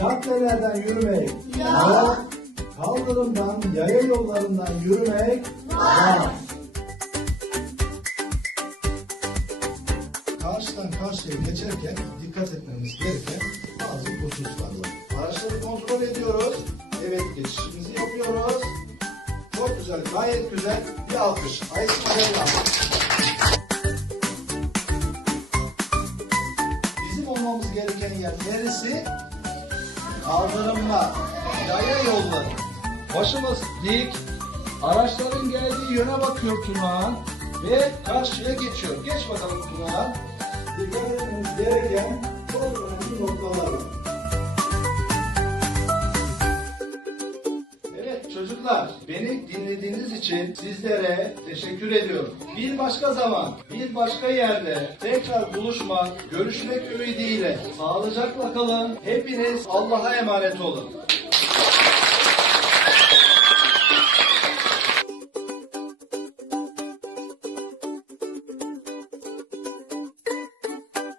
caddelerden yürümek Yok. Kaldırımdan, yaya yollarından yürümek var. Karşıdan karşıya geçerken dikkat etmemiz gereken bazı hususlar var. Araçları kontrol ediyoruz. Evet geçişimizi yapıyoruz. Çok güzel, gayet güzel. Bir alkış. Ayşe Maryam. Bizim olmamız gereken yer neresi? Kaldırımlar, yaya yolları. Başımız dik, araçların geldiği yöne bakıyor Tunağan ve karşıya geçiyor. Geç bakalım Tunağan. Dikkat etmemiz gereken çok önemli noktalar çocuklar, beni dinlediğiniz için sizlere teşekkür ediyorum. Bir başka zaman, bir başka yerde tekrar buluşmak, görüşmek ümidiyle sağlıcakla kalın. Hepiniz Allah'a emanet olun.